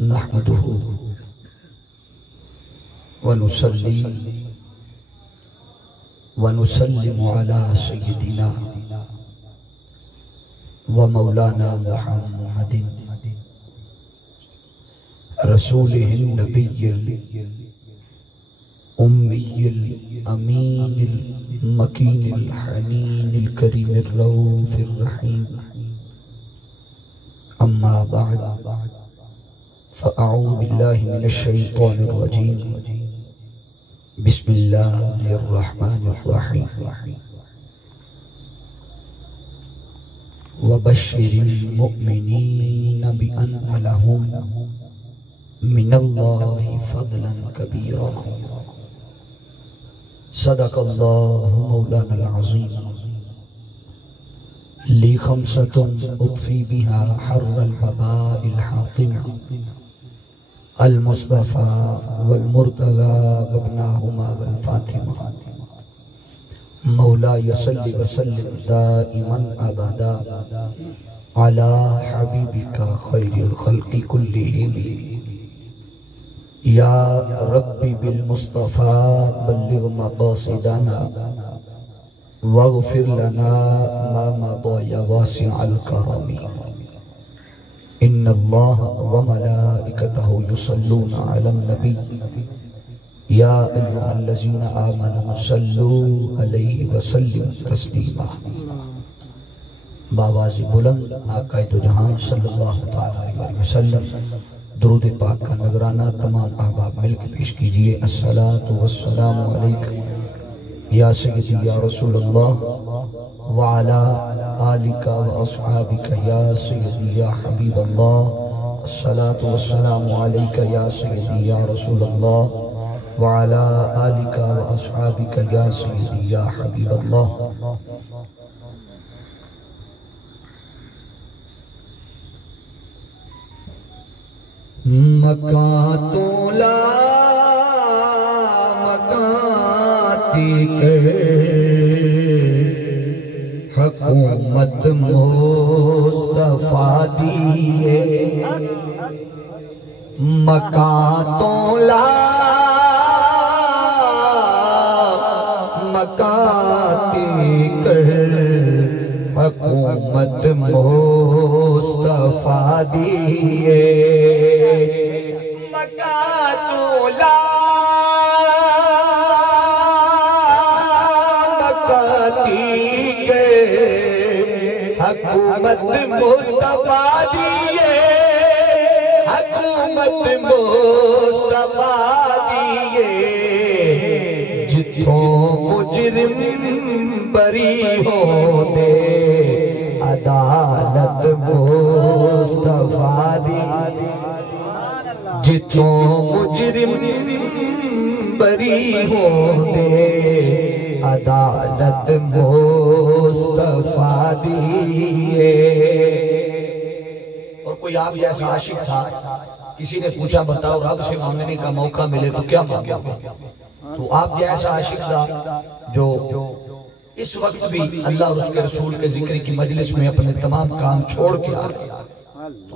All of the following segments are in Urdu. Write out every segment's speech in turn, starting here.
نحمده ونصلي ونسلم على سيدنا ومولانا محمد رسوله النبي الأمي الأمين المكين الحنين الكريم الرؤوف الرحيم. أما بعد فأعوذ بالله من الشيطان الرجيم. بسم الله الرحمن الرحيم. وبشر المؤمنين بأن لهم من الله فضلا كبيرا. صدق الله مولانا العظيم. لي خمسة أطفي بها حر الوباء الحاطم: المصطفى والمرتضى وابناهما والفاطمة. مولاي صل وسلم دائما أبدا على حبيبك خير الخلق كلهم. يا ربي بالمصطفى بلغ مقاصدنا واغفر لنا ما مضى يا واسع الكرم. إن الله وملائكته يصلون على النبي يا أيها الذين آمنوا صلوا عليه وسلم تسليما. بآواز بلند آقا دو جہاں صلی اللہ علیہ وسلم درود پاک کا نذرانہ تمام احباب مل کے پیش کیجئے. الصلاة والسلام علیکم یا سیدی یا رسول اللہ وعلا آلک و اصحابک یا سیدی یا حبیب اللہ. الصلاة والسلام علیک یا سیدی یا رسول اللہ وعلا آلک و اصحابک یا سیدی یا حبیب اللہ. مکان تولا مکاتی کے حکومت مصطفیٰ دیئے. مکان تولا مکاتی کے حکومت مصطفیٰ دیئے. مکاتولا مکاتی کے حکومت مصطفیٰ دیئے. حکومت مصطفیٰ دیئے. جتھوں مجرم بری ہونے عدالت مصطفیٰ دیئے. جتھوں مجرم بری ہونے عدالت مصطفیٰ دیئے. اور کوئی آپ جیسا عاشق تھا، کسی نے پوچھا بتاؤ رب سے مانگنے کا موقع ملے تو کیا مانگو؟ تو آپ جیسا عاشق تھا جو اس وقت بھی اللہ اور اس کے رسول کے ذکر کی مجلس میں اپنے تمام کام چھوڑ کے آ گیا.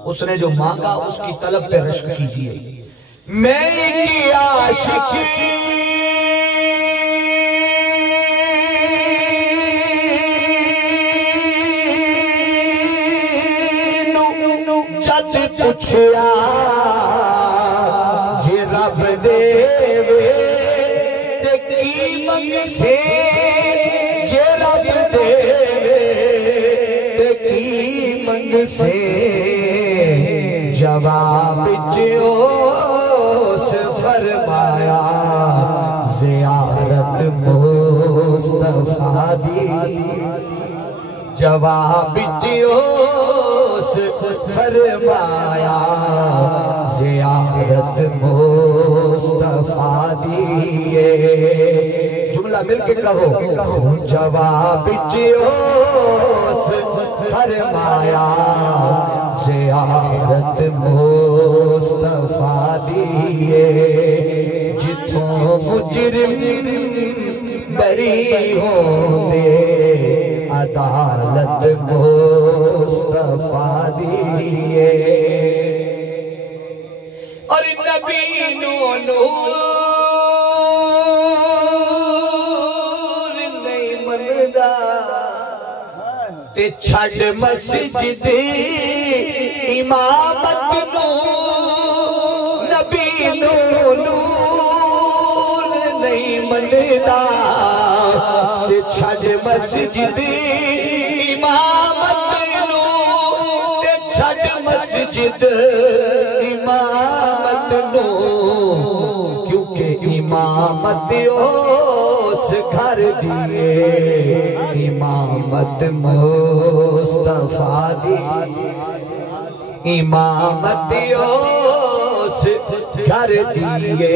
اس نے جو مانگا اس کی طلب پہ رشک کیجئے. میں کی عاشق جد پوچھیا جی رب دے وے تے کی منگ سے. جی رب دے تے کی منگ سے. جواب جوس فرمایا زیارت مصطفیٰ دی. جواب جوس فرمایا زیارت مصطفیٰ دیئے. جملہ مل کے کہو. جواب جوس فرمایا زیارت مصطفیٰ دیئے. جتھوں مجرم بری ہونے عدالت مصطفیٰ دیئے. منور نہیں مندا تے چھڑ مسجد امامت نو نبی نو نور نہیں مندا تے چھڑ مسجد امامت نو تے چھڑ مسجد امامت نو کیونکہ امامت اس گھر دیئے امامت مصطفیٰ دی امامت اس گھر دیئے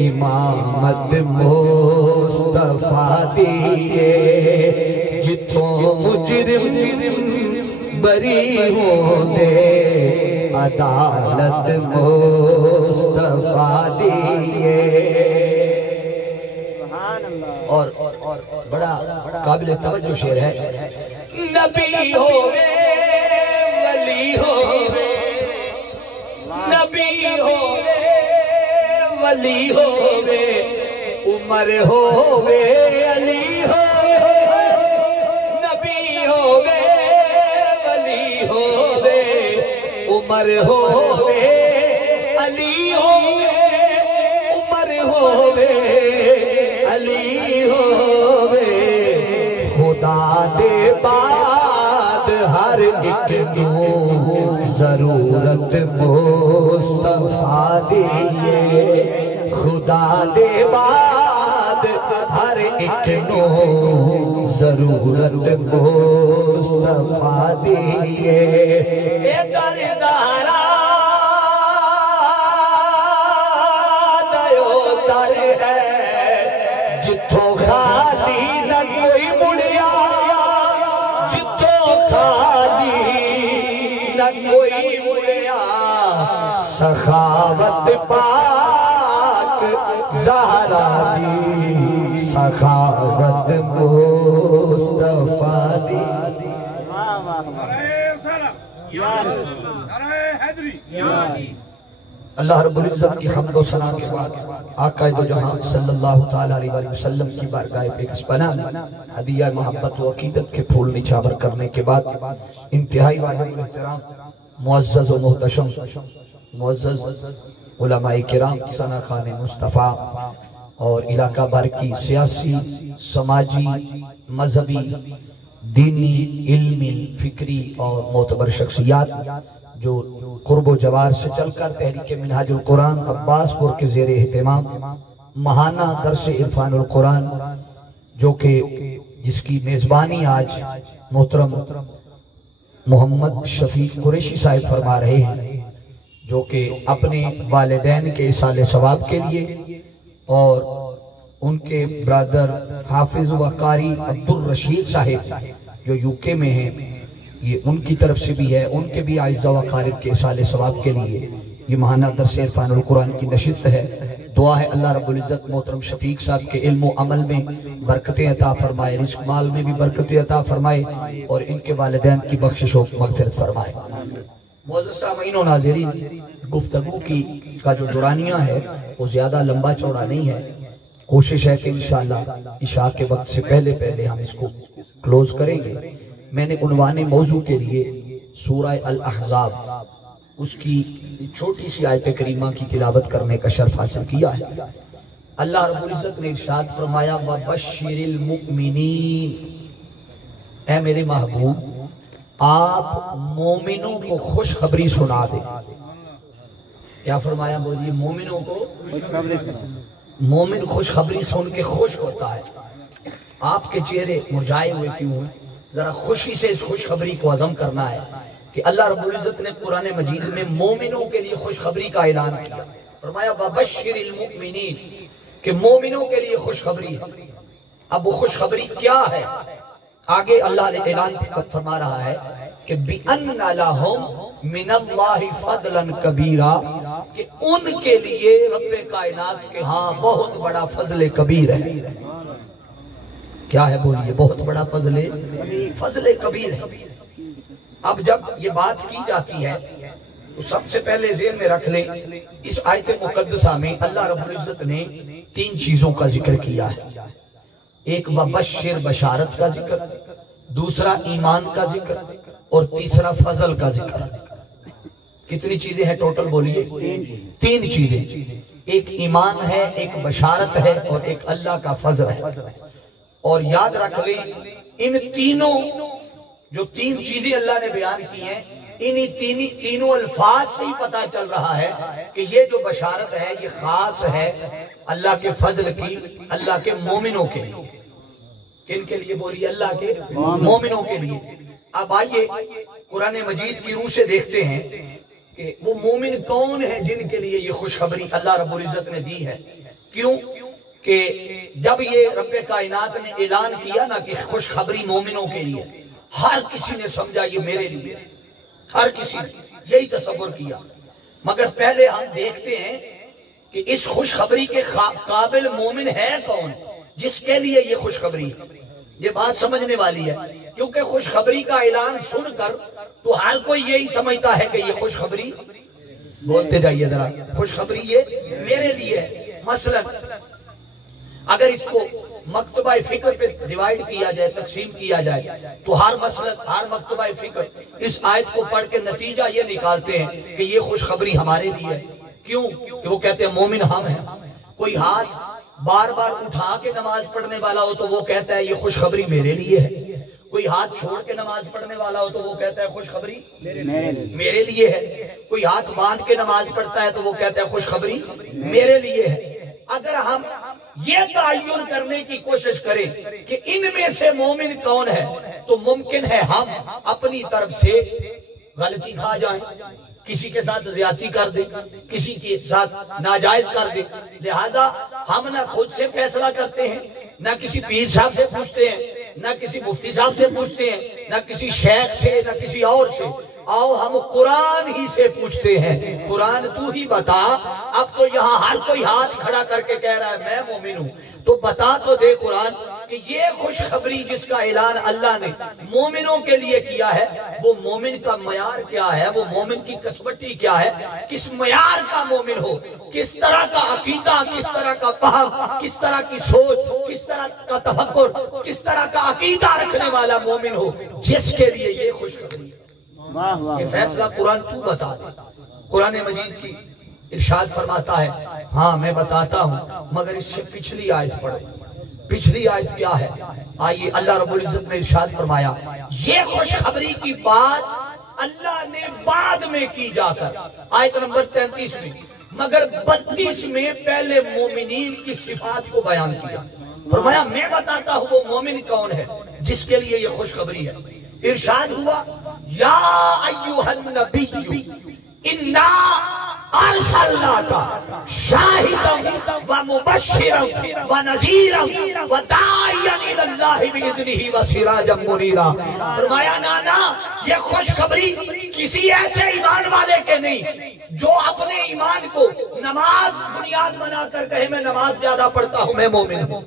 امامت مصطفیٰ دیئے جتوں مجرم بری ہوں دے عدالت مصطفیٰ دیئے اور بڑا قابل توجہ شعر ہے نبی ہوئے ولی ہوئے نبی ہوئے ولی ہوئے عمر ہوئے علی ہوئے نبی ہوئے ولی ہوئے عمر ہوئے علی ہوئے عمر ہوئے علی ہوئے خدا دے بعد ہر ایک نو ضرورت مصطفیٰ دیئے خدا دے بعد ہر ایک نو ضرورت مصطفیٰ دیئے اے در زہرا دیو در ہے جتوں خالی نہ کوئی مڑیا جتوں خالی نہ کوئی مڑیا سخاوت پاک زہرا دی سخاوت مصطفیٰ دی اللہ رب العزت کی حمد و ثنا کے بعد آقا دو جہاں صلی اللہ تعالیٰ علیہ وسلم کی بارگاہ پہ پناہ ہدیہ محبت و عقیدت کے پھول نچھاور کرنے کے بعد انتہائی واجب احترام معزز و محتشم معزز علماء کرام ثنا خان مصطفیٰ اور علاقہ بھر کی سیاسی سماجی مذہبی دینی علمی فکری اور معتبر شخصیات جو قرب و جوار سے چل کر تحریک منہاج القرآن عباس پور کے زیر اہتمام ماہانہ درس عرفان القرآن جو کہ جس کی میزبانی آج محترم محمد شفیق قریشی صاحب فرما رہے ہیں جو کہ اپنے والدین کے اصال ثواب کے لیے اور ان کے برادر حافظ و قاری عبدالرشید صاحب جو یوکے میں ہیں یہ ان کی طرف سے بھی ہے ان کے بھی اعزاء و اقارب کے اصال ثواب کے لیے یہ ماہانہ درس عرفان القرآن کی نشست ہے دعا ہے اللہ رب العزت محترم شفیق صاحب کے علم و عمل میں برکتیں عطا فرمائے رزق مال میں بھی برکتیں عطا فرمائے اور ان کے والدین کی بخشش و مغفرت فرمائے معزز سامعین و ناظرین گفتگو کا جو دورانیہ ہے وہ زیادہ لمبا چوڑا نہیں ہے کوشش ہے کہ انشاءاللہ عشاء کے وقت سے پہلے ہم اس کو کلوز کریں گے میں نے عنوان موضوع کے لیے سورہ الاحزاب اس کی چھوٹی سی آیت کریمہ کی تلاوت کرنے کا شرف حاصل کیا ہے اللہ رب العزت نے ارشاد فرمایا وَبَشِّرِ الْمُؤْمِنِينَ اے میرے محبوب آپ مومنوں کو خوشخبری سنا دیں کیا فرمایا بولیے مومنوں کو مومن خوشخبری سن کے خوش ہوتا ہے آپ کے چہرے مرجھائے ہوئے کیوں ہیں ذرا خوشی سے اس خوشخبری کو عزم کرنا ہے کہ اللہ رب العزت نے قرآن مجید میں مومنوں کے لیے خوشخبری کا اعلان کیا فرمایا وَبَشِّرِ الْمُؤْمِنِينَ کہ مومنوں کے لیے خوشخبری ہے اب وہ خوشخبری کیا ہے آگے اللہ نے اعلان فرما رہا ہے کہ بِأَنَّ لَهُمْ مِنَ اللَّهِ فَضْلًا كَبِيرًا کہ ان کے لیے رب کائنات کے ہاں بہت بڑا فضل کبیر ہے کیا ہے بولیے بہت بڑا فضل کبیر ہے اب جب یہ بات کی جاتی ہے تو سب سے پہلے ذہن میں رکھ لیں، اس آیت مقدسہ میں اللہ رب العزت نے 3 چیزوں کا ذکر کیا ہے۔ ایک وبشر بشارت کا ذکر، دوسرا ایمان کا ذکر، اور تیسرا فضل کا ذکر۔ کتنی چیزیں ہیں ٹوٹل بولیے؟ 3 چیزیں۔ ایک ایمان ہے، ایک بشارت ہے، اور ایک اللہ کا فضل ہے۔ اور یاد رکھ لیں ان تینوں جو 3 چیزیں اللہ نے بیان کی ہیں، انہی تینوں الفاظ سے ہی پتا چل رہا ہے کہ یہ جو بشارت ہے یہ خاص ہے اللہ کے فضل کی، اللہ کے مومنوں کے لیے۔ کن کے لیے بولیے؟ اللہ کے مومنوں کے لیے۔ اب آئیے قرآن مجید کی روح سے دیکھتے ہیں کہ وہ مومن کون ہیں جن کے لیے یہ خوشخبری اللہ رب العزت نے دی ہے۔ کیوں کہ جب یہ رب کائنات نے اعلان کیا نا کہ خوشخبری مومنوں کے لیے، ہر کسی نے سمجھا یہ میرے لیے، ہر کسی نے یہی تصور کیا۔ مگر پہلے ہم دیکھتے ہیں کہ اس خوشخبری کے قابل مومن ہے کون جس کے لیے یہ خوشخبری ہے۔ یہ بات سمجھنے والی ہے، کیونکہ خوشخبری کا اعلان سن کر تو ہر کوئی یہی سمجھتا ہے کہ یہ خوشخبری، بولتے جائیے ذرا، خوشخبری یہ میرے لیے ہے۔ مثلا اگر اس کو مکتبہ فکر پہ ڈیوائیڈ کیا جائے، تقسیم کیا جائے، تو ہر مکتبہ فکر اس آیت کو پڑھ کے نتیجہ یہ نکالتے ہیں کہ یہ خوشخبری ہمارے لیے ہے۔ کیوں کہ وہ کہتے ہیں مومن ہم ہیں۔ کوئی ہاتھ بار بار اٹھا کے نماز پڑھنے والا ہو تو وہ کہتا ہے یہ خوشخبری میرے لیے ہے۔ کوئی ہاتھ چھوڑ کے نماز پڑھنے والا ہو تو وہ کہتا ہے خوشخبری میرے لیے ہے۔ کوئی ہاتھ باندھ کے نماز پڑھتا ہے تو وہ کہتا ہے خوشخبری میرے لیے ہے۔ اگر ہم یہ تعین کرنے کی کوشش کریں کہ ان میں سے مومن کون ہے تو ممکن ہے ہم اپنی طرف سے غلطی کھا جائیں، کسی کے ساتھ زیادتی کر دیں، کسی کے ساتھ ناجائز کر دیں۔ لہذا ہم نہ خود سے فیصلہ کرتے ہیں، نہ کسی پیر صاحب سے پوچھتے ہیں، نہ کسی مفتی صاحب سے پوچھتے ہیں، نہ کسی شیخ سے، نہ کسی اور سے۔ آؤ ہم قرآن ہی سے پوچھتے ہیں، قرآن تو ہی بتا۔ اب تو یہاں ہر کوئی ہاتھ کھڑا کر کے کہہ رہا ہے میں مومن ہوں، تو بتا تو دے قرآن کہ یہ خوشخبری جس کا اعلان اللہ نے مومنوں کے لیے کیا ہے، وہ مومن کا معیار کیا ہے، وہ مومن کی کسوٹی کیا ہے، کس معیار کا مومن ہو، کس طرح کا عقیدہ، کس طرح کا فہم، کس طرح کی سوچ، کس طرح کا تفکر، کس طرح کا عقیدہ رکھنے والا مومن ہو جس کے لیے یہ خوشخبری ہے۔ یہ فیصلہ قرآن تو بتا دے۔ قرآن مجید کی ارشاد فرماتا ہے، ہاں میں بتاتا ہوں، مگر اس سے پچھلی آیت پڑھو۔ پچھلی آیت کیا ہے؟ آئیے اللہ رب العزت نے ارشاد فرمایا، یہ خوشخبری کی بات اللہ نے بعد میں کی جا کر، آیت نمبر 33 میں، مگر 32 میں پہلے مومنین کی صفات کو بیان کیا۔ فرمایا میں بتاتا ہوں وہ مومن کون ہے جس کے لیے یہ خوشخبری ہے۔ ارشاد ہوا، یا ایوہ النبی انا ارسلناک شاہدا ومبشرا ونذیرا وداعیا الی اللہ باذنہ وسراجا منیرا۔ فرمایا نانا یہ خوشخبری کسی ایسے ایمان والے کے نہیں جو اپنے ایمان کو نماز بنیاد بنا کر کہے میں نماز زیادہ پڑھتا ہوں میں مومن ہوں،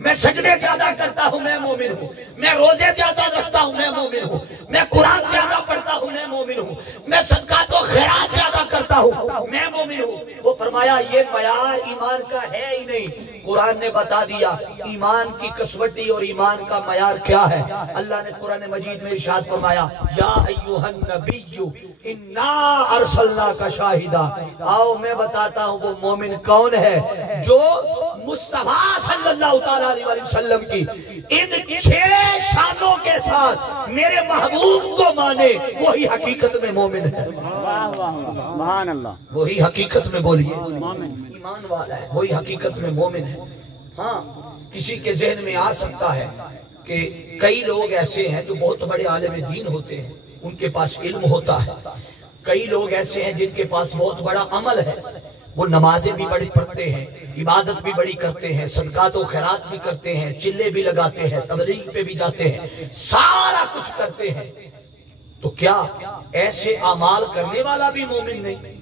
میں سجدے زیادہ کرتا ہوں میں مومن ہوں، میں روزے زیادہ رکھتا ہوں میں مومن ہوں، میں قرآن زیادہ پڑھتا ہوں میں مومن ہوں، میں صدقات و خیرات زیادہ کرتا ہوں میں مومن ہوں۔ وہ فرمایا یہ معیار ایمان کا ہے ہی نہیں۔ قرآن نے بتا دیا ایمان کی کسوٹی اور ایمان کا معیار کیا ہے۔ اللہ نے قرآن مجید میں ارشاد فرمایا، یا ایھا النبی انا ارسلناک شاہدا۔ آؤ میں بتاتا ہوں وہ مومن کون ہے جو مصطفیٰ صلی اللہ تعالیٰ علیہ وسلم کی ان 6 شانوں کے ساتھ میرے محبوب کو مانے، وہی حقیقت میں مومن ہے۔ سبحان اللہ، وہی حقیقت میں بولیے ایمان والا ہے، وہی حقیقت میں مومن ہے۔ ہاں کسی کے ذہن میں آ سکتا ہے کہ کئی لوگ ایسے ہیں جو بہت بڑے عالم دین ہوتے ہیں، ان کے پاس علم ہوتا ہے، کئی لوگ ایسے ہیں جن کے پاس بہت بڑا عمل ہے، وہ نمازیں بھی بڑی پڑھتے ہیں، عبادت بھی بڑی کرتے ہیں، صدقات و خیرات بھی کرتے ہیں، چلے بھی لگاتے ہیں، تبلیغ پہ بھی جاتے ہیں، سارا کچھ کرتے ہیں، تو کیا ایسے اعمال کرنے والا بھی مومن نہیں؟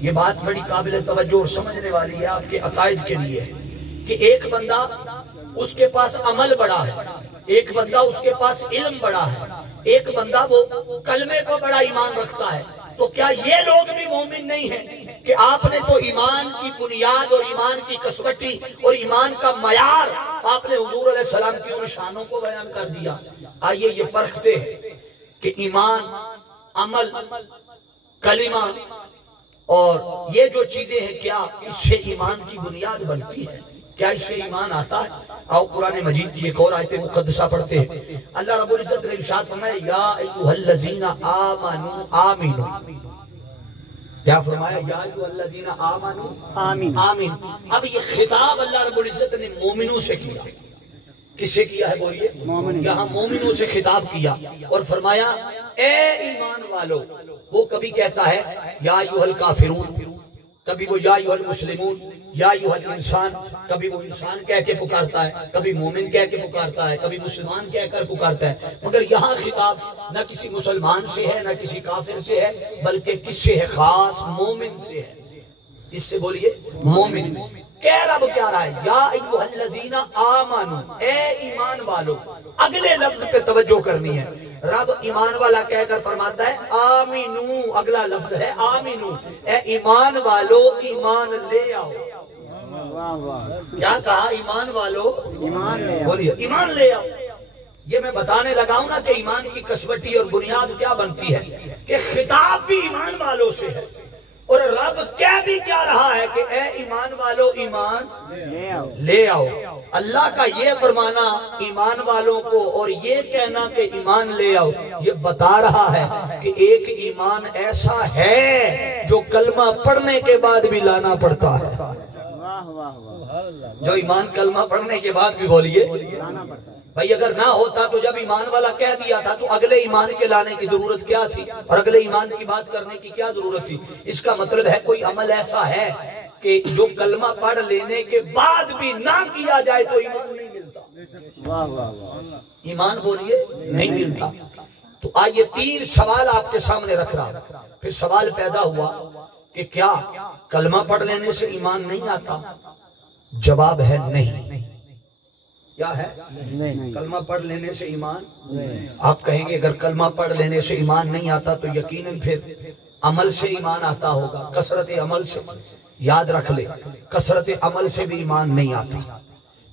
یہ بات بڑی قابل توجہ اور سمجھنے والی ہے آپ کے عقائد کے لیے ہے کہ ایک بندہ اس کے پاس عمل بڑا ہے، ایک بندہ اس کے پاس علم بڑا ہے، ایک بندہ وہ کلمے کو بڑا ایمان رکھتا ہے، تو کیا یہ لوگ بھی مومن نہیں ہیں کہ آپ نے تو ایمان کی بنیاد اور ایمان کی کسوٹی اور ایمان کا معیار آپ نے حضور علیہ السلام کی ان شانوں کو بیان کر دیا۔ آئیے یہ پرکھتے ہیں کہ ایمان، عمل، کلمہ اور یہ جو چیزیں ہیں کیا اس سے ایمان کی بنیاد بنتی ہے، کیا اس سے ایمان آتا ہے؟ آؤ قرآن مجید کی ایک اور آیت مقدسہ پڑھتے ہیں۔ اللہ رب العزت نے ارشاد فرمایا یا ایھا الذین آمنوا آمنوا، کیا فرمایا؟ یا ایھا الذین آمنوا آمین۔ آمین۔ اب یہ خطاب اللہ رب العزت نے مومنوں سے کیا، کس سے کیا ہے بولیے؟ یہاں مومنوں سے خطاب کیا اور فرمایا اے ایمان والو۔ وہ کبھی کہتا ہے یا ایھا الکافرون، کبھی وہ یا ایھا المسلمون، یا ایھا الانسان، کبھی وہ انسان کہہ کے پکارتا ہے، کبھی مومن کہہ کے پکارتا ہے، کبھی مسلمان کہہ کر پکارتا ہے، مگر یہاں خطاب نہ کسی مسلمان سے ہے نہ کسی کافر سے ہے، بلکہ کس سے ہے؟ خاص مومن سے ہے۔ اس سے بولیے مومن۔ کہہ رب کیا رہا ہے؟ یا ایھا الذین آمنوا، اے ایمان والو۔ اگلے لفظ پہ توجہ کرنی ہے۔ رب ایمان والا کہہ کر فرماتا ہے آمینو، اگلا لفظ ہے آمینو، اے ایمان والو ایمان لے آؤ۔ کیا کہا؟ ایمان والو ایمان لے آؤ۔ بولیے ایمان لے آؤ۔ یہ میں بتانے لگا ہوں نا کہ ایمان کی کسوٹی اور بنیاد کیا بنتی ہے، کہ خطاب بھی ایمان والوں سے ہے اور رب کہہ بھی کیا رہا ہے کہ اے ایمان والو ایمان لے آؤ۔ لے آؤ۔ اللہ کا یہ فرمانا ایمان والوں کو اور یہ کہنا کہ ایمان لے آؤ، یہ بتا رہا ہے کہ ایک ایمان ایسا ہے جو کلمہ پڑھنے کے بعد بھی لانا پڑتا ہے۔ واہ واہ واہ، جو ایمان کلمہ پڑھنے کے بعد بھی بولیے لانا پڑتا ہے۔ بھائی اگر نہ ہوتا تو جب ایمان والا کہہ دیا تھا تو اگلے ایمان کے لانے کی ضرورت کیا تھی اور اگلے ایمان کی بات کرنے کی کیا ضرورت تھی؟ اس کا مطلب ہے کوئی عمل ایسا ہے کہ جو کلمہ پڑھ لینے کے بعد بھی نہ کیا جائے تو ایمان نہیں ملتا۔ واہ واہ واہ، ایمان بولیے نہیں ملتا۔ تو آئیے تین سوال آپ کے سامنے رکھ رہا، پھر سوال پیدا ہوا کہ کیا کلمہ پڑھ لینے سے ایمان نہیں آتا؟ جواب ہے نہیں۔ کیا ہے؟ نہیں۔ کلمہ پڑھ لینے سے ایمان؟ آپ کہیں گے اگر کلمہ پڑھ لینے سے ایمان نہیں آتا تو یقیناً پھر عمل سے ایمان آتا ہوگا، کثرت عمل سے۔ یاد رکھ لے کثرت عمل سے بھی ایمان نہیں آتا۔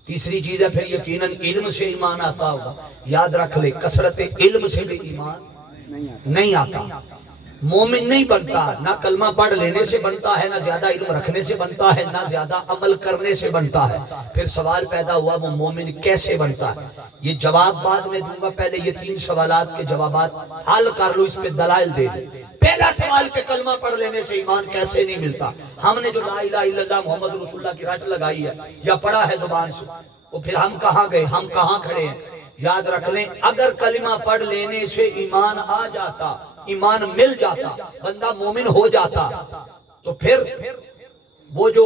تیسری چیز ہے پھر یقیناً علم سے ایمان آتا ہوگا۔ یاد رکھ لے کثرت علم سے بھی ایمان نہیں آتا۔ مومن نہیں بنتا، نہ کلمہ پڑھ لینے سے بنتا ہے، نہ زیادہ علم رکھنے سے بنتا ہے، نہ زیادہ عمل کرنے سے بنتا ہے۔ پھر سوال پیدا ہوا وہ مومن کیسے بنتا ہے؟ یہ جواب بعد میں دوں گا، پہلے یہ تین سوالات کے جوابات حل کر لو، اس پہ دلائل دے دیں۔ پہلا سوال کہ کلمہ پڑھ لینے سے ایمان کیسے نہیں ملتا؟ ہم نے جو لا الہ الا اللہ محمد رسول اللہ کی رٹ لگائی ہے یا پڑھا ہے زبان سے، وہ پھر ہم کہاں گئے، ہم کہاں کھڑے ہیں؟ یاد رکھ لیں اگر کلمہ پڑھ لینے سے ایمان آ جاتا، ایمان مل جاتا، بندہ مومن ہو جاتا، تو پھر وہ جو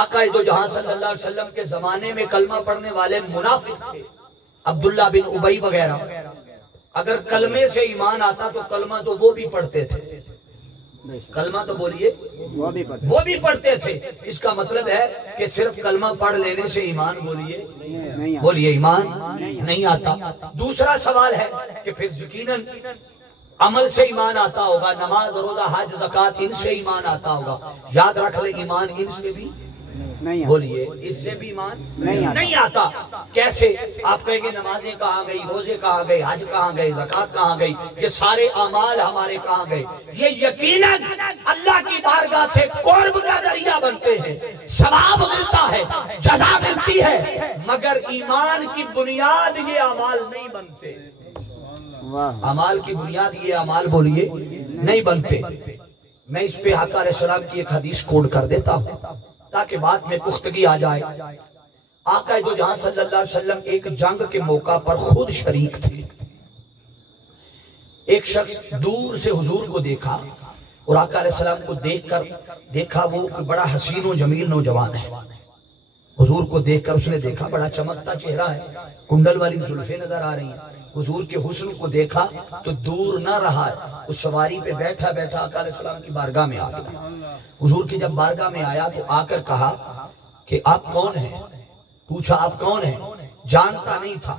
آقا دو جہاں صلی اللہ علیہ وسلم کے زمانے میں کلمہ پڑھنے والے منافق تھے، عبداللہ بن ابی وغیرہ، اگر کلمے سے ایمان آتا تو کلمہ تو وہ بھی پڑھتے تھے، کلمہ تو بولیے وہ بھی پڑھتے تھے۔ اس کا مطلب ہے کہ صرف کلمہ پڑھ لینے سے ایمان بولیے ایمان نہیں آتا۔ دوسرا سوال ہے کہ پھر یقیناً عمل سے ایمان آتا ہوگا، نماز روزہ حج زکوٰۃ ان سے ایمان آتا ہوگا۔ یاد رکھ لے ایمان ان سے بھی بولیے اس سے بھی ایمان نہیں آتا۔ کیسے؟ آپ کہیں گے نمازیں کہاں گئی، روزے کہاں گئے، حج کہاں گئے، زکوٰۃ کہاں گئی، یہ سارے اعمال ہمارے کہاں گئے؟ یہ یقیناً اللہ کی بارگاہ سے قرب کا ذریعہ بنتے ہیں، ثواب ملتا ہے، جزا ملتی ہے، مگر ایمان کی بنیاد یہ اعمال نہیں بنتے۔ اعمال کی بنیاد یہ اعمال بولیے نہیں بنتے۔ میں اس پہ آقا علیہ السلام کی ایک حدیث کوڈ کر دیتا ہوں تاکہ بات میں پختگی آ جائے۔ آقا دو جہاں صلی اللہ علیہ وسلم ایک جنگ کے موقع پر خود شریک تھے۔ ایک شخص دور سے حضور کو دیکھا اور آقا علیہ السلام کو دیکھا وہ بڑا حسین و جمیل نوجوان ہے۔ حضور کو دیکھ کر اس نے دیکھا بڑا چمکتا چہرہ ہے، کنڈل والی زلفیں نظر آ رہی ہیں۔ حضور کے حسن کو دیکھا تو دور نہ رہا، اس سواری پہ بیٹھا بیٹھا آقا علیہ السلام کی بارگاہ میں آ گیا۔ حضور کی جب بارگاہ میں آیا تو آ کر کہا کہ آپ کون ہیں؟ پوچھا آپ کون ہیں؟ جانتا نہیں تھا۔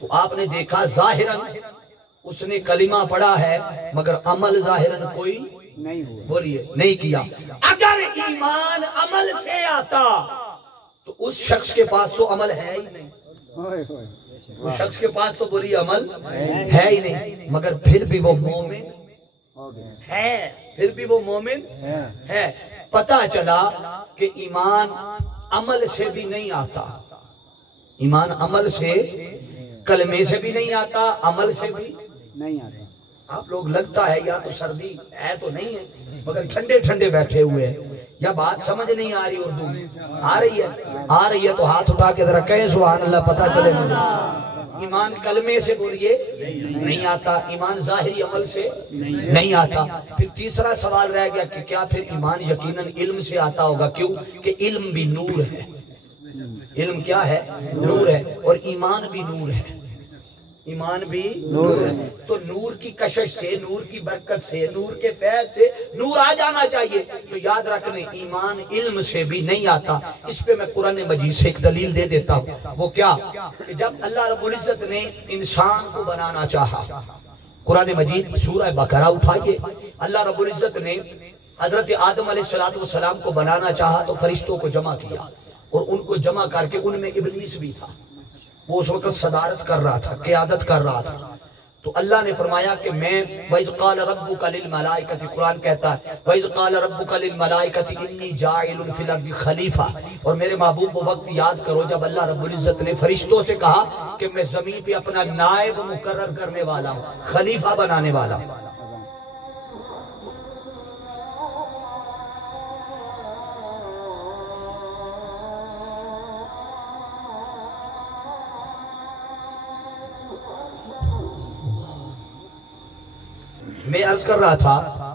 تو آپ نے دیکھا ظاہراً اس نے کلمہ پڑھا ہے مگر عمل ظاہراً کوئی نہیں ہوا، بولیے نہیں کیا۔ اگر ایمان عمل سے آتا تو اس شخص کے پاس تو عمل ہے ہی نہیں، ہوئے ہوئے اس شخص کے پاس تو بولیے عمل ہے ہی نہیں، مگر پھر بھی وہ مومن ہو گیا ہے، پھر بھی وہ مومن ہے۔ ہے۔ پتہ چلا کہ ایمان عمل سے بھی نہیں آتا، ایمان عمل سے کلمے سے بھی نہیں آتا، عمل سے بھی نہیں آتا، آپ لوگ لگتا ہے یا تو سردی ہے تو نہیں ہے مگر ٹھنڈے ٹھنڈے بیٹھے ہوئے ہیں، یا بات سمجھ نہیں آ رہی اردو میں؟ آ رہی ہے تو ہاتھ اٹھا کے ذرا کہیں سبحان اللہ، پتہ چلے مجھے۔ ایمان کلمے سے بولیے نہیں آتا، ایمان ظاہری عمل سے نہیں آتا۔ پھر تیسرا سوال رہ گیا کہ کیا پھر ایمان یقیناً علم سے آتا ہوگا؟ کیوں کہ علم بھی نور ہے، علم کیا ہے؟ نور ہے، اور ایمان بھی نور ہے، ایمان بھی نور ہے۔ تو نور کی کشش سے، نور کی برکت سے، نور کے فیض سے نور آ جانا چاہیے۔ تو یاد رکھنے ایمان علم سے بھی نہیں آتا۔ اس پہ میں قرآن مجید سے ایک دلیل دے دیتا ہوں، وہ کیا کہ جب اللہ رب العزت نے انسان کو بنانا چاہا، قرآن مجید سورہ بقرہ اٹھائیے، اللہ رب العزت نے حضرت آدم علیہ السلام کو بنانا چاہا تو فرشتوں کو جمع کیا، اور ان کو جمع کر کے ان میں ابلیس بھی تھا، وہ اس وقت صدارت کر رہا تھا، قیادت کر رہا تھا۔ تو اللہ نے فرمایا کہ میں وَإِذْ قَالَ رَبُّكَ لِلْمَلَائِكَةِ، قرآن کہتا ہے وَإِذْ قَالَ رَبُّكَ لِلْمَلَائِكَةِ إِنِّي جَاعِلٌ فِي الْأَرْضِ خَلِيفَةً، اور میرے محبوب وہ وقت یاد کرو جب اللہ رب العزت نے فرشتوں سے کہا کہ میں زمین پہ اپنا نائب مقرر کرنے والا ہوں، خلیفہ بنانے والا ہوں۔ میں عرض کر رہا تھا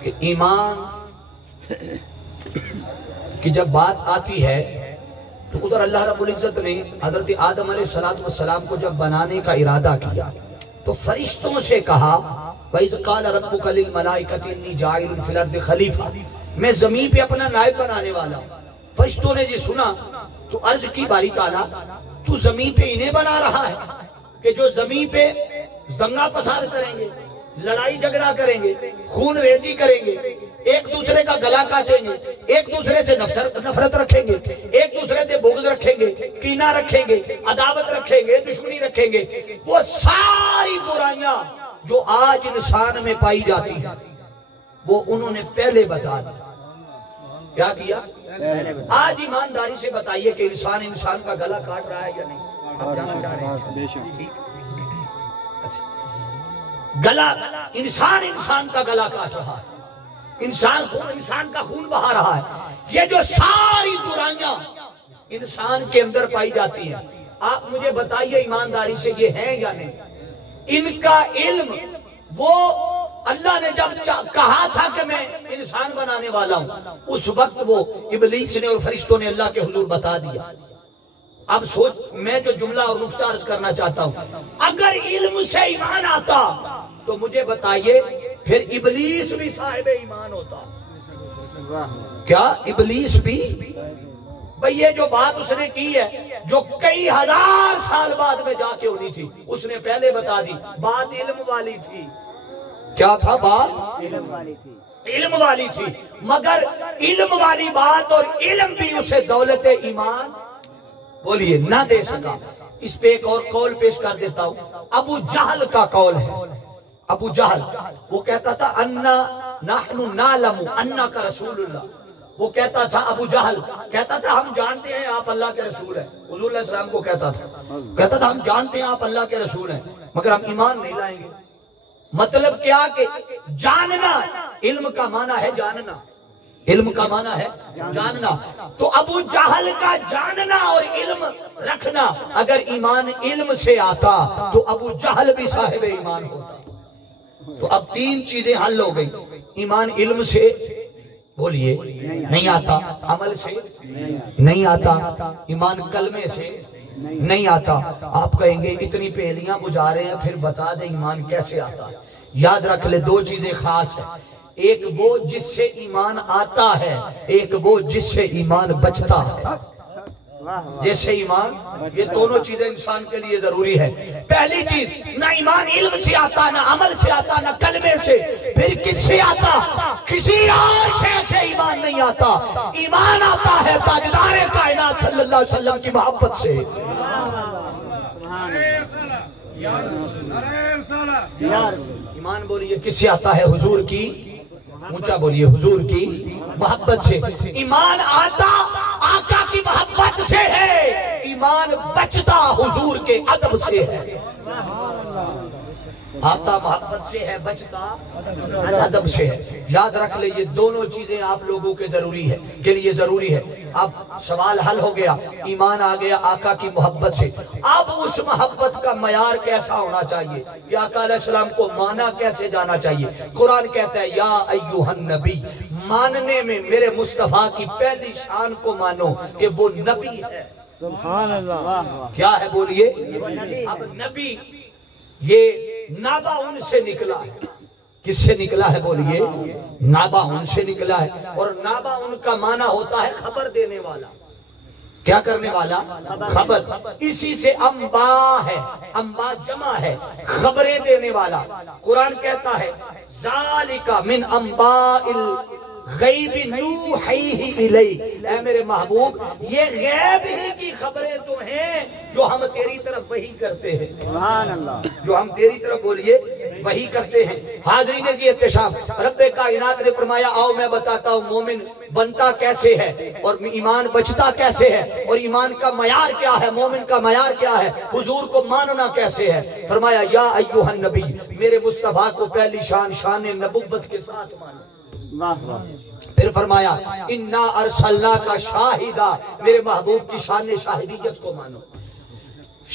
کہ ایمان کی جب بات آتی ہے تو ادھر اللہ رب العزت نے حضرت آدم علیہ السلام کو جب بنانے کا ارادہ کیا تو فرشتوں سے کہا وَإِذْ قَالَ رَبُّكَ لِلْمَلَائِكَةِ إِنِّي جَاعِلٌ فِي الْأَرْضِ خَلِيفَةً، میں زمین پہ اپنا نائب بنانے والا ہوں۔ فرشتوں نے جی سنا تو عرض کی باری تعالیٰ تو زمین پہ انہیں بنا رہا ہے کہ جو زمین پہ دنگا فساد کریں گے، لڑائی جھگڑا کریں گے، خون ریزی کریں گے، ایک دوسرے کا گلا کاٹیں گے، ایک دوسرے سے نفرت رکھیں گے، ایک دوسرے سے بغض رکھیں گے، کینہ رکھیں گے، عداوت رکھیں گے، دشمنی رکھیں گے، وہ ساری برائیاں جو آج انسان میں پائی جاتی ہیں وہ انہوں نے پہلے بتا دی۔ کیا کیا؟ آج ایمانداری سے بتائیے کہ انسان کا گلا کاٹ رہا ہے یا نہیں؟ آپ جانا چاہ رہے ہیں؟ گلا انسان کا گلا کاٹ رہا ہے، انسان کا خون بہا رہا ہے۔ یہ جو ساری برائیاں انسان کے اندر پائی جاتی ہیں، آپ مجھے بتائیے ایمانداری سے یہ ہیں یا نہیں؟ ان کا علم وہ اللہ نے جب کہا تھا کہ میں انسان بنانے والا ہوں، اس وقت وہ ابلیس نے اور فرشتوں نے اللہ کے حضور بتا دیا۔ اب سوچ، میں جو جملہ اور نقطہ عرض کرنا چاہتا ہوں، اگر علم سے ایمان آتا تو مجھے بتائیے پھر ابلیس بھی صاحب ایمان ہوتا؟ کیا ابلیس بھی؟ بھئی یہ جو بات اس نے کی ہے جو کئی ہزار سال بعد میں جا کے ہونی تھی، اس نے پہلے بتا دی۔ بات علم والی تھی۔ کیا تھا بات؟ علم والی تھی، مگر علم والی بات اور علم بھی اسے دولت ایمان بولیے نہ دے سکا۔ اس پہ ایک اور قول پیش کر دیتا ہوں، ابو جہل کا قول ہے۔ ابو جہل وہ کہتا تھا انا نحن نعلم انک رسول اللہ، وہ کہتا تھا، ابو جہل کہتا تھا ہم جانتے ہیں آپ اللہ کے رسول ہیں، حضور علیہ السلام کو کہتا تھا ہم جانتے ہیں آپ اللہ کے رسول ہیں مگر ہم ایمان نہیں لائیں گے۔ مطلب کیا کہ جاننا، علم کا معنی ہے جاننا، علم کا معنی ہے جاننا۔ تو ابو جہل کا جاننا اور علم رکھنا، اگر ایمان علم سے آتا تو ابو جہل بھی صاحب ایمان ہوتا۔ تو اب تین چیزیں حل ہو گئی، ایمان علم سے بولیے نہیں آتا، عمل سے نہیں آتا، ایمان کلمے سے نہیں آتا۔ آپ کہیں گے اتنی پہلیاں بجھا رہے ہیں پھر بتا دیں ایمان کیسے آتا۔ یاد رکھ لے دو چیزیں خاص ہیں، ایک وہ جس سے ایمان آتا ہے، ایک وہ جس سے ایمان بچتا ہے۔ جیسے ایمان، یہ دونوں چیزیں انسان کے لیے ضروری ہے۔ پہلی چیز، نہ ایمان علم سے آتا، نہ عمل سے آتا، نہ کلمے سے، پھر کس سے آتا؟ کسی اور شے سے ایمان نہیں آتا۔ ایمان آتا ہے تاجدار کائنات صلی اللہ علیہ وسلم کی محبت سے۔ ایمان بولیے کس سے آتا ہے؟ حضور کی، اونچا بولیے، حضور کی محبت سے۔ ایمان آتا آقا کی محبت سے ہے، ایمان بچتا حضور کے ادب سے ہے۔ آتا محبت سے ہے، بچتا ادب سے ہے۔ یاد رکھ لے، یہ دونوں چیزیں آپ لوگوں کے لیے ضروری ہے۔ اب سوال حل ہو گیا، ایمان آ گیا آقا کی محبت سے۔ اب اس محبت کا معیار کیسا ہونا چاہیے؟ کہ آقا علیہ السلام کو مانا کیسے جانا چاہیے؟ قرآن کہتا ہے یا ایھا النبی، ماننے میں میرے مصطفیٰ کی پہلی شان کو مانو کہ وہ نبی ہے۔ سبحان اللہ، کیا ہے بولیے؟ اب نبی، یہ نابا ان سے نکلا ہے۔ کس سے نکلا ہے بولیے؟ نابا ان سے نکلا ہے، اور نابا ان کا معنی ہوتا ہے خبر دینے والا۔ کیا کرنے والا؟ خبر۔ اسی سے انبا ہے، انبا جمع ہے، خبریں دینے والا۔ قرآن کہتا ہے ذالک من انباء الغیب نوحیہ الیک، اے میرے محبوب یہ غیب ہی کی خبریں تو ہیں جو ہم تیری طرف وحی کرتے ہیں۔ سبحان اللہ، جو ہم تیری طرف بولیے وحی کرتے ہیں۔ حاضرین جی احتشام، رب کائنات نے فرمایا آؤ میں بتاتا ہوں مومن بنتا کیسے ہے اور ایمان بچتا کیسے ہے، اور ایمان کا معیار کیا ہے، مومن کا معیار کیا ہے، حضور کو ماننا کیسے ہے۔ فرمایا یا ایھا النبی، میرے مصطفیٰ کو پہلی شان نبوت کے ساتھ مانو۔ پھر فرمایا انا ارسلناک شاہدا، میرے محبوب کی شان شاہدیت کو مانو۔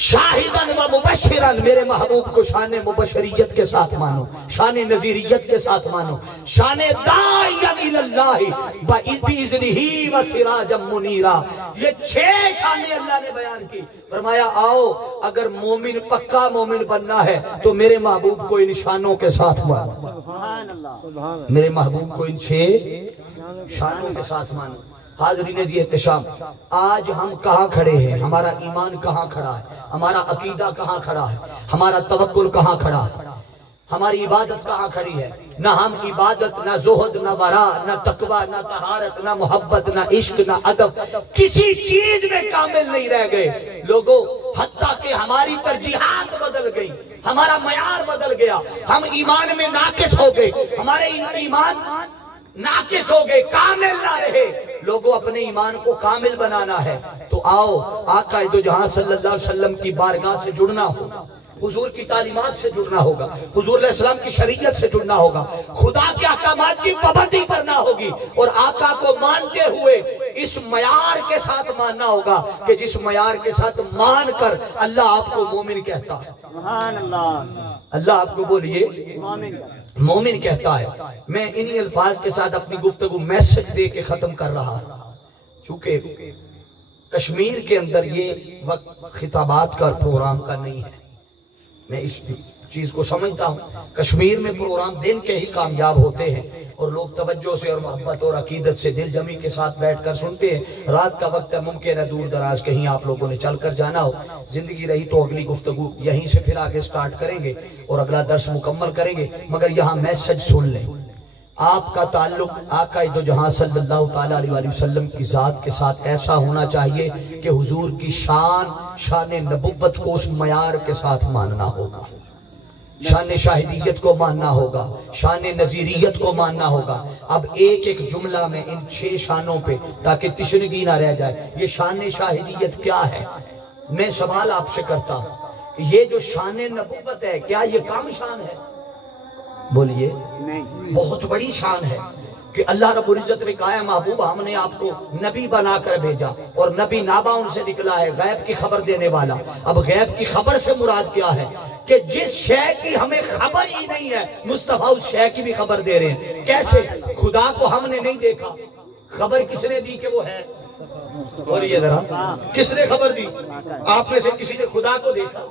شاہدن و مبشرن، میرے محبوب کو شان مبشریت کے ساتھ مانو، شان نذیریت کے ساتھ مانو، شان داعیا الاللہ بإذنہ و سراجا منیرا۔ یہ 6 شانیں اللہ نے بیان کی۔ فرمایا آؤ اگر مومن پکا مومن بننا ہے تو میرے محبوب کو ان شانوں کے ساتھ مانو۔ سبحان اللہ، میرے محبوب کو ان 6 شانوں کے ساتھ مانو۔ حاضرین جی احتشام، آج ہم کہاں کھڑے ہیں؟ ہمارا ایمان کہاں کھڑا ہے؟ ہمارا عقیدہ کہاں کھڑا ہے؟ ہمارا توکل کہاں کھڑا ہے؟ ہماری عبادت کہاں کھڑی ہے؟ نہ ہم عبادت، نہ زہد، نہ ورع، نہ تقوی، نہ طہارت، نہ محبت، نہ عشق، نہ ادب، کسی چیز میں کامل نہیں رہ گئے لوگوں۔ حتیٰ کہ ہماری ترجیحات بدل گئی، ہمارا معیار بدل گیا، ہم ایمان میں ناقص ہو گئے، ہمارے ایمان ناقص ہو گئے، کامل نہ رہے۔ لوگوں اپنے ایمان کو کامل بنانا ہے تو آؤ آقا دو جہاں صلی اللہ علیہ وسلم کی بارگاہ سے جڑنا ہوگا، حضور کی تعلیمات سے جڑنا ہوگا، حضور علیہ السلام کی شریعت سے جڑنا ہوگا، خدا کے احکامات کی پابندی کرنا ہوگی، اور آقا کو مانتے ہوئے اس معیار کے ساتھ ماننا ہوگا کہ جس معیار کے ساتھ مان کر اللہ آپ کو مومن کہتا ہے۔ سبحان اللہ، اللہ آپ کو بولیے مومن، مومن کہتا ہے۔ میں انہی الفاظ کے ساتھ اپنی گفتگو میسج دے کے ختم کر رہا ہوں، چونکہ کشمیر کے اندر یہ وقت خطابات کا پروگرام کا نہیں ہے۔ میں اس چیز کو سمجھتا ہوں، کشمیر میں پروگرام دن کے ہی کامیاب ہوتے ہیں اور لوگ توجہ سے اور محبت اور عقیدت سے دل جمی کے ساتھ بیٹھ کر سنتے ہیں۔ رات کا وقت ہے، ممکن ہے دور دراز کہیں آپ لوگوں نے چل کر جانا ہو، زندگی رہی تو اگلی گفتگو یہیں سے پھر آگے سٹارٹ کریں گے اور اگلا درس مکمل کریں گے، مگر یہاں میسج سن لیں۔ آپ کا تعلق آقا دو جہاں صلی اللہ تعالیٰ علیہ وسلم کی ذات کے ساتھ ایسا ہونا چاہیے کہ حضور کی شان نبوت کو اس معیار کے ساتھ ماننا ہوگا، شان شاہدیت کو ماننا ہوگا، شان نذیریت کو ماننا ہوگا۔ اب ایک ایک جملہ میں ان 6 شانوں پہ، تاکہ تشنگی نہ رہ جائے، یہ شان شاہدیت کیا ہے؟ میں سوال آپ سے کرتا ہوں، یہ جو شان نبوت ہے کیا یہ کم شان ہے؟ بولیے نہیں، بہت بڑی شان ہے کہ اللہ رب العزت نے کہا ہے محبوب ہم نے آپ کو نبی بنا کر بھیجا، اور نبی نابا ان سے نکلا ہے، غیب کی خبر دینے والا۔ اب غیب کی خبر سے مراد کیا ہے؟ کہ جس شے کی ہمیں خبر ہی نہیں ہے مصطفیٰ اس شے کی بھی خبر دے رہے ہیں۔ کیسے؟ خدا کو ہم نے نہیں دیکھا، خبر کس نے دی کہ وہ ہے؟ بولیے ذرا، کس نے خبر دی؟ آپ میں سے کسی نے خدا کو دیکھا؟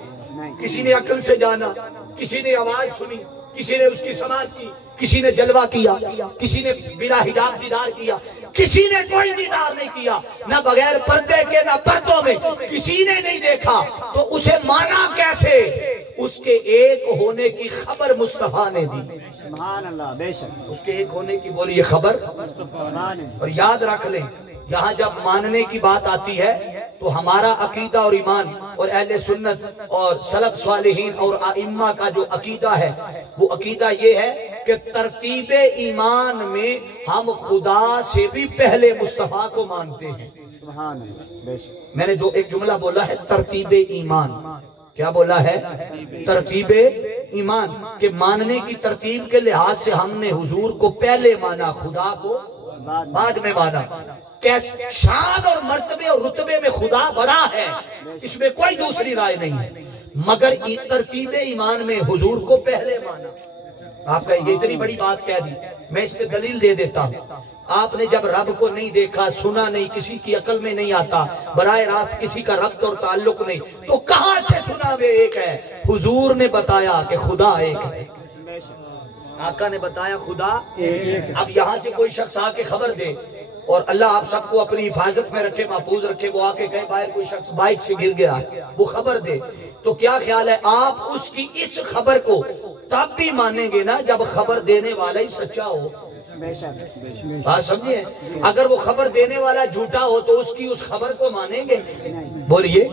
کسی نے عقل سے جانا، کسی نے آواز سنی، کسی نے اس کی سماعت کی، کسی نے جلوہ کیا، کسی نے بلا حجاب دیدار کیا، کسی نے کوئی دیدار نہیں کیا، نہ بغیر پردے کے نہ پردوں میں، کسی نے نہیں دیکھا، تو اسے مانا کیسے؟ اس کے ایک ہونے کی خبر مصطفیٰ نے دی۔ سبحان اللہ، بے شک اس کے ایک ہونے کی بولیے خبر۔ اور یاد رکھ لیں، یہاں جب ماننے کی بات آتی ہے تو ہمارا عقیدہ اور ایمان اور اہل سنت اور سلف صالحین اور ائمہ کا جو عقیدہ ہے وہ عقیدہ یہ ہے کہ ترتیب ایمان میں ہم خدا سے بھی پہلے مصطفیٰ کو مانتے ہیں۔ سبحان اللہ، بے شک میں نے ایک جملہ بولا ہے ترتیب ایمان، کیا بولا ہے؟ ترتیب ایمان، کہ ماننے کی ترتیب کے لحاظ سے ہم نے حضور کو پہلے مانا، خدا کو بعد میں مانا۔ شان اور مرتبے اور رتبے میں خدا بڑا ہے، اس میں کوئی دوسری رائے نہیں ہے، مگر ترتیب ایمان میں حضور کو پہلے مانا۔ آپ کا یہ اتنی بڑی بات کہہ دی، میں اس پہ دلیل دے دیتا ہوں۔ آپ نے جب رب کو نہیں دیکھا، سنا نہیں، کسی کی عقل میں نہیں آتا، براہ راست کسی کا ربط اور تعلق نہیں، تو کہاں سے سنا وہ ایک ہے؟ حضور نے بتایا کہ خدا ایک ہے، آقا نے بتایا خدا ایک۔ اب یہاں سے کوئی شخص آ کے خبر دے، اور اللہ آپ سب کو اپنی حفاظت میں رکھے، محفوظ رکھے، وہ آ کے کہے باہر کوئی شخص بائک سے گر گیا، وہ خبر دے، تو کیا خیال ہے آپ اس کی اس خبر کو تب بھی مانیں گے نا جب خبر دینے والا ہی سچا ہو؟ بے شک، بات سمجھے؟ اگر وہ خبر دینے والا جھوٹا ہو تو اس کی اس خبر کو مانیں گے؟ بولیے۔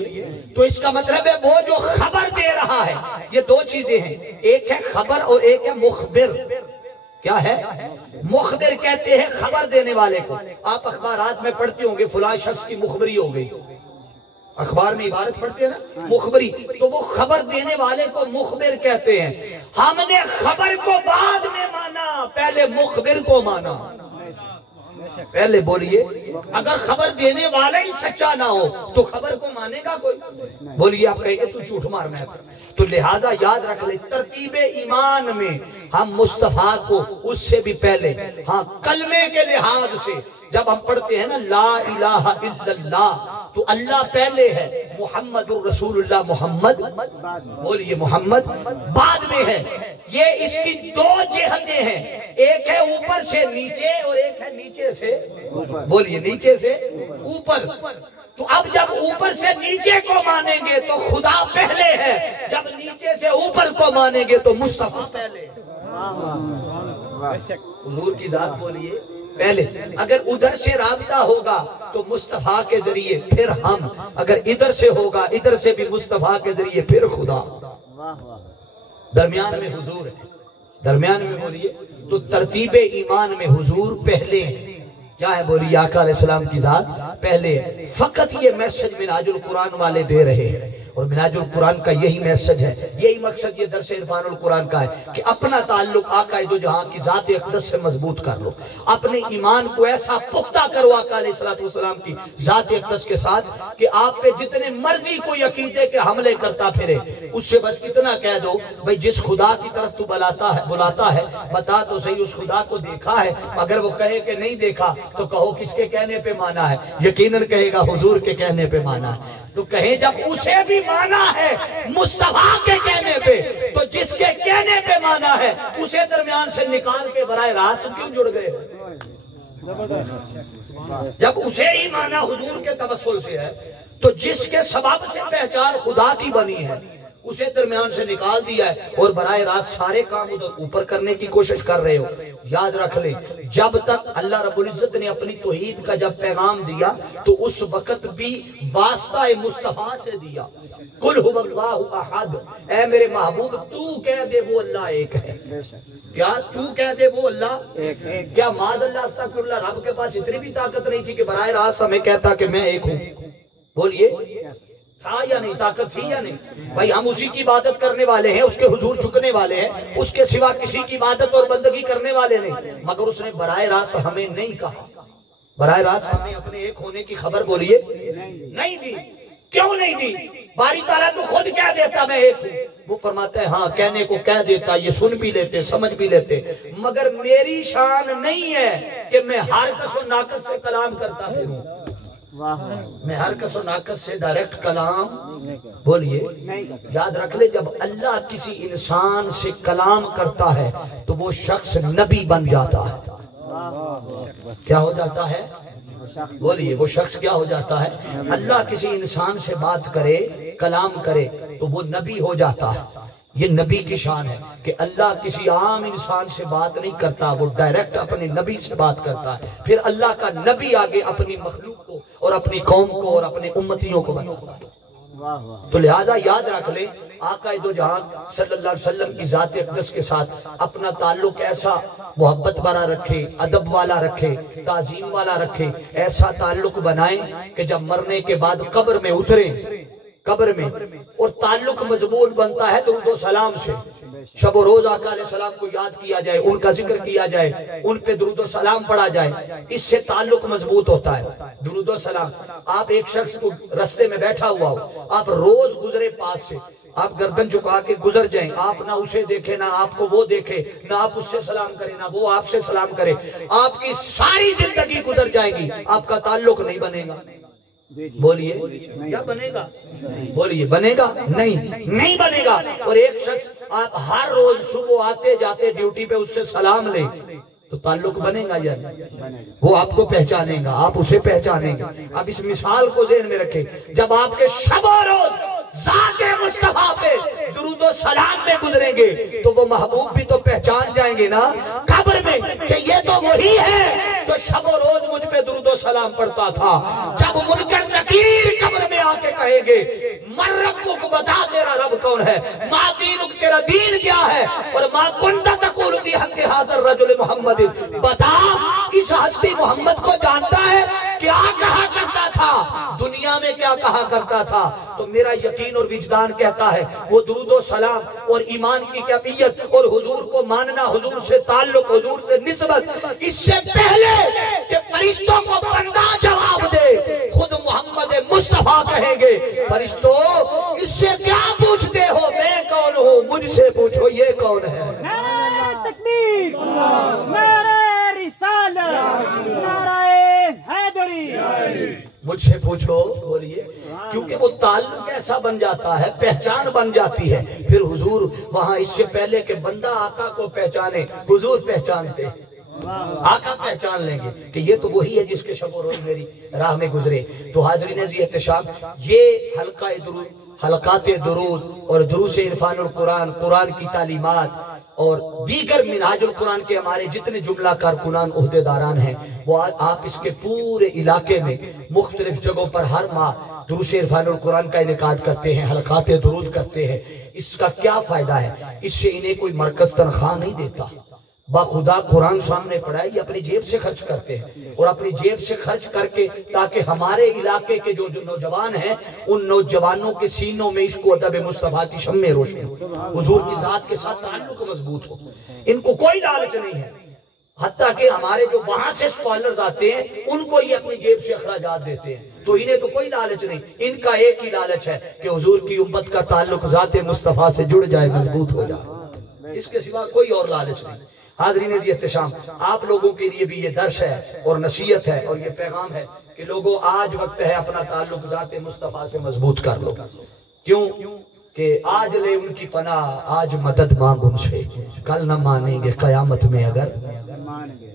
تو اس کا مطلب ہے وہ جو خبر دے رہا ہے، یہ دو چیزیں ہیں، ایک ہے خبر اور ایک ہے مخبر۔ کیا ہے؟ مخبر کہتے ہیں خبر دینے والے کو۔ آپ اخبارات میں پڑھتے ہوں گے فلاں شخص کی مخبری ہو گئی، اخبار میں عبارت پڑھتے ہیں نا مخبری، تو وہ خبر دینے والے کو مخبر کہتے ہیں۔ ہم نے خبر کو بعد میں مانا، پہلے مخبر کو مانا۔ پہلے بولیے، اگر خبر دینے والا ہی سچا نہ ہو تو خبر کو مانے گا کوئی؟ بولیے، آپ کہیں گے تو جھوٹ مارنا ہے۔ تو لہٰذا یاد رکھ لیں، ترتیب ایمان میں ہم مصطفیٰ کو اس سے بھی پہلے، ہاں کلمے کے لحاظ سے جب ہم پڑھتے ہیں نا لا الہ الا اللہ، تو اللہ پہلے ہے، محمد الرسول اللہ محمد، بولیے محمد بعد میں ہے۔ یہ اس کی دو جہتیں ہیں، ایک ہے اوپر سے نیچے اور ایک ہے نیچے سے، بولیے نیچے سے اوپر۔ تو اب جب اوپر سے نیچے کو مانیں گے تو خدا پہلے ہے، جب نیچے سے اوپر کو مانیں گے تو مصطفیٰ پہلے۔ حضور کی ذات بولیے پہلے۔ اگر ادھر سے رابطہ ہوگا تو مصطفیٰ کے ذریعے پھر ہم، اگر ادھر سے ہوگا ادھر سے بھی مصطفیٰ کے ذریعے پھر خدا، درمیان میں حضور ہے، درمیان میں بولیے۔ تو ترتیب ایمان میں حضور پہلے ہیں، کیا ہے بولیے؟ آقا علیہ السلام کی ذات پہلے ہے۔ فقط یہ میسج منہاج القرآن والے دے رہے ہیں، اور منہاج القرآن کا یہی میسج ہے، یہی مقصد یہ درس عرفان القرآن کا ہے کہ اپنا تعلق آقا دو جہاں کی ذات اقدس سے مضبوط کر لو، اپنے ایمان کو ایسا پختہ کرو آقا علیہ السلام کی ذات اقدس کے ساتھ کہ آپ پہ جتنے مرضی کوئی عقیدے کے حملے کرتا پھرے، اس سے بس اتنا کہہ دو بھئی جس خدا کی طرف تو بلاتا ہے بتا تو صحیح اس خدا کو دیکھا ہے۔ اگر وہ کہے کہ نہیں دیکھا تو کہو کس کے کہنے پہ مانا ہے؟ یقیناً کہے گا حضور کے کہنے پہ مانا ہے۔ تو کہیں جب اسے بھی مانا ہے مصطفیٰ کے کہنے پہ، تو جس کے کہنے پہ مانا ہے اسے درمیان سے نکال کے براہ راست کیوں جڑ گئے؟ جب اسے ہی مانا حضور کے توسل سے ہے تو جس کے سبب سے پہچان خدا کی بنی ہے اسے درمیان سے نکال دیا ہے، اور براہ راست سارے کام ادھر اوپر کرنے کی کوشش کر رہے ہو۔ یاد رکھ لیں، جب تک اللہ رب العزت نے اپنی توحید کا جب پیغام دیا تو اس وقت بھی واسطہ مصطفیٰ سے دیا۔ قل هو اللہ احد، اے میرے محبوب تو کہہ دے وہ اللہ ایک ہے۔ کیا تو کہہ دے وہ اللہ ایک ہے؟ کیا معاذ اللہ استغفر اللہ، رب کے پاس اتنی بھی طاقت نہیں تھی کہ براہ راست ہمیں کہتا کہ میں ایک ہوں؟ بولیے، تھا یا نہیں؟ طاقت تھی یا نہیں؟ بھائی ہم اسی کی عبادت کرنے والے ہیں، اس کے حضور جھکنے والے ہیں، اس کے سوا کسی کی عبادت اور بندگی کرنے والے نہیں، مگر اس نے براہ راست ہمیں نہیں کہا، براہ راست ہمیں اپنے ایک ہونے کی خبر بولیے نہیں دی۔ کیوں نہیں دی؟ باری تعالیٰ تو خود کہہ دیتا میں ایک ہوں، وہ فرماتا ہے ہاں کہنے کو کہہ دیتا، یہ سن بھی لیتے سمجھ بھی لیتے، مگر میری شان نہیں ہے کہ میں ہر کس و ناقص سے کلام کرتا پھروں، میں ہر کس و ناقص سے ڈائریکٹ کلام بولیے۔ یاد رکھ لے، جب اللہ کسی انسان سے کلام کرتا ہے تو وہ شخص نبی بن جاتا ہے۔ کیا ہو جاتا ہے؟ بولیے، وہ شخص کیا ہو جاتا ہے؟ اللہ کسی انسان سے بات کرے، کلام کرے تو وہ نبی ہو جاتا ہے۔ یہ نبی کی شان ہے کہ اللہ کسی عام انسان سے بات نہیں کرتا، وہ ڈائریکٹ اپنے نبی سے بات کرتا ہے، پھر اللہ کا نبی آگے اپنی مخلوق کو اور اپنی قوم کو اور اپنے امتیوں کو بتاتا ہے۔ تو لہٰذا یاد رکھ لیں، آقا دو جہاں صلی اللہ علیہ وسلم کی ذات اقدس کے ساتھ اپنا تعلق ایسا محبت بنا رکھے، ادب والا رکھے، تعظیم والا رکھے، ایسا تعلق بنائیں کہ جب مرنے کے بعد قبر میں اتریں، قبر میں، اور تعلق مضبوط بنتا ہے درود و سلام سے۔ شب و روز آقا علیہ السلام کو یاد کیا جائے، ان کا ذکر کیا جائے، ان پہ درود و سلام پڑھا جائے، اس سے تعلق مضبوط ہوتا ہے۔ درود و سلام، آپ ایک شخص کو رستے میں بیٹھا ہوا ہو، آپ روز گزرے پاس سے، آپ گردن جھکا کے گزر جائیں، آپ نہ اسے دیکھیں نہ آپ کو وہ دیکھے، نہ آپ اس سے سلام کریں نہ وہ آپ سے سلام کرے، آپ کی ساری زندگی گزر جائے گی، آپ کا تعلق نہیں بنے گا۔ بولیے کیا بنے گا؟ بولیے بنے گا؟ نہیں بنے گا۔ اور ایک شخص آپ ہر روز صبح آتے جاتے ڈیوٹی پہ اس سے سلام لیں تو تعلق بنے گا یا نہیں؟ وہ آپ کو پہچانے گا، آپ اسے پہچانیں گے۔ اب اس مثال کو ذہن میں رکھیں، جب آپ کے شب و روز ذات مصطفیٰ پہ درود و سلام میں گزریں گے تو وہ محبوب بھی تو پہچان جائیں گے نا قبر میں کہ یہ تو وہی ہے جو شب و روز مجھ پہ درود و سلام پڑھتا تھا۔ جب منکر نکیر قبر میں آ کے کہیں گے من ربک، بتا تیرا رب کون ہے، ما دینک، تیرا دین کیا ہے، اور ما کنت تقول فی حق ھذا الرجل محمد، بتا اس ہستی محمد کو جانتا ہے، کیا کہا کرتا تھا دنیا میں، کیا کہا کرتا تھا؟ تو میرا یقین اور وجدان کہتا ہے وہ درود و سلام اور ایمان کی کیفیت اور حضور کو ماننا، حضور سے تعلق، حضور سے نسبت، اس سے پہلے کہ فرشتوں کو بندہ جواب دے خود محمد مصطفیٰ کہیں گے فرشتوں اس سے کیا پوچھتے ہو، میں کون ہوں، مجھ سے پوچھو یہ کون ہے۔ نعرہ تکبیر، نعرہ رسالت، نعرہ حیدری، مجھ سے پوچھو۔ بولیے، کیونکہ وہ تعلق ایسا بن جاتا ہے، پہچان بن جاتی ہے، پھر حضور وہاں اس سے پہلے کہ بندہ آقا کو پہچانے، حضور پہچانتے، آقا پہچان لیں گے کہ یہ تو وہی ہے جس کے شب و روز میری راہ میں گزرے۔ تو حاضرین عزیز احتشام، یہ حلقہ درود، حلقات درود اور دروس عرفان القرآن، قرآن کی تعلیمات اور دیگر منہاج القرآن کے ہمارے جتنے جملہ کارکنان عہدیداران ہیں، وہ آپ اس کے پورے علاقے میں مختلف جگہوں پر ہر ماہ دروس عرفان القرآن کا انعقاد کرتے ہیں، حلقات درود کرتے ہیں۔ اس کا کیا فائدہ ہے؟ اس سے انہیں کوئی مرکز تنخواہ نہیں دیتا، باخدا قرآن سامنے پڑھائے، یہ اپنی جیب سے خرچ کرتے ہیں، اور اپنی جیب سے خرچ کر کے تاکہ ہمارے علاقے کے جو نوجوان ہیں ان نوجوانوں کے سینوں میں عشق و ادب مصطفیٰ کی شمع روشن ہو، حضور کی ذات کے ساتھ تعلق مضبوط ہو۔ ان کو کوئی لالچ نہیں ہے، حتیٰ کہ ہمارے جو وہاں سے اسکالرز آتے ہیں ان کو یہ اپنی جیب سے اخراجات دیتے ہیں، تو انہیں تو کوئی لالچ نہیں، ان کا ایک ہی لالچ ہے کہ حضور کی امت کا تعلق ذات مصطفیٰ سے جڑ جائے، مضبوط ہو جائے، اس کے سوا کوئی اور لالچ نہیں۔ حاضرین عزیز احتشام، آپ لوگوں کے لیے بھی یہ درس ہے اور نصیحت ہے اور یہ پیغام ہے کہ لوگوں آج وقت ہے اپنا تعلق ذات مصطفیٰ سے مضبوط کر لو۔ کیوں کہ آج لے ان کی پناہ، آج مدد مانگ ان سے، کل نہ مانیں گے قیامت میں اگر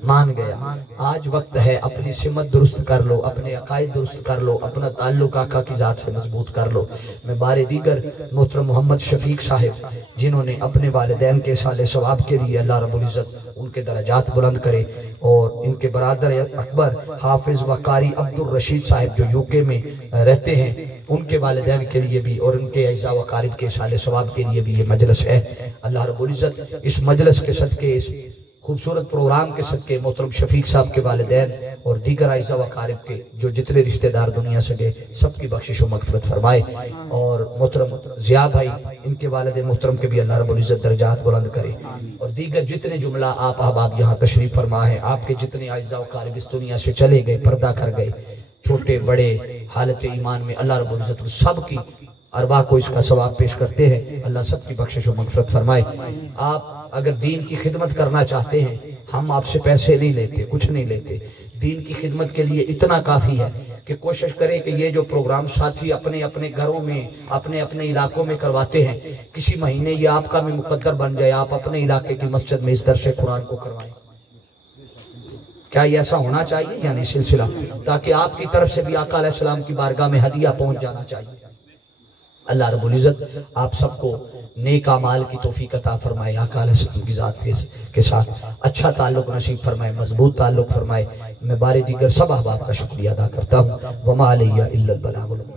مان گیا۔ آج وقت ہے اپنی سمت درست کر لو، اپنے عقائد درست کر لو، اپنا تعلق آقا کی ذات سے مضبوط کر لو۔ میں بار دیگر محترم محمد شفیق صاحب جنہوں نے اپنے والدین کے صالح ثواب کے لیے اللہ رب العزت ان کے درجات بلند کرے، اور ان کے برادر اکبر حافظ و قاری عبد الرشید صاحب جو UK میں رہتے ہیں، ان کے والدین کے لیے بھی اور ان کے اعزاء و اقارب کے صالح ثواب کے لیے بھی یہ مجلس ہے۔ اللہ رب العزت اس مجلس کے صدقے، اس خوبصورت پروگرام کے صدقے محترم شفیق صاحب کے والدین اور دیگر اعزاء و اقارب کے جو جتنے رشتہ دار دنیا سے گئے سب کی بخشش و مغفرت فرمائے، اور محترم ضیاء بھائی ان کے والد محترم کے بھی اللہ رب العزت درجات بلند کرے، اور دیگر جتنے جملہ آپ احباب یہاں تشریف فرما ہے، آپ کے جتنے اعزاء و اقارب اس دنیا سے چلے گئے، پردہ کر گئے، چھوٹے بڑے حالت ایمان میں، اللہ رب العزت سب کی ارواح کو اس کا ثواب پیش کرتے ہیں، اللہ سب کی بخشش و مغفرت فرمائے۔ آپ اگر دین کی خدمت کرنا چاہتے ہیں، ہم آپ سے پیسے نہیں لیتے، کچھ نہیں لیتے، دین کی خدمت کے لیے اتنا کافی ہے کہ کوشش کریں کہ یہ جو پروگرام ساتھی اپنے اپنے گھروں میں، اپنے اپنے علاقوں میں کرواتے ہیں، کسی مہینے یہ آپ کا بھی مقدر بن جائے، آپ اپنے علاقے کی مسجد میں اس درس قرآن کو کروائیں۔ کیا یہ ایسا ہونا چاہیے؟ یعنی سلسلہ، تاکہ آپ کی طرف سے بھی آقا علیہ السلام کی بارگاہ میں ہدیہ پہنچ جانا چاہیے۔ اللہ رب العزت آپ سب کو نیک اعمال کی توفیق عطا فرمائے، آقا علیہ السلام کی ذات کے ساتھ اچھا تعلق نصیب فرمائے، مضبوط تعلق فرمائے۔ میں بارے دیگر سب احباب کا شکریہ ادا کرتا ہوں۔ وما علیہ الا البلاغ۔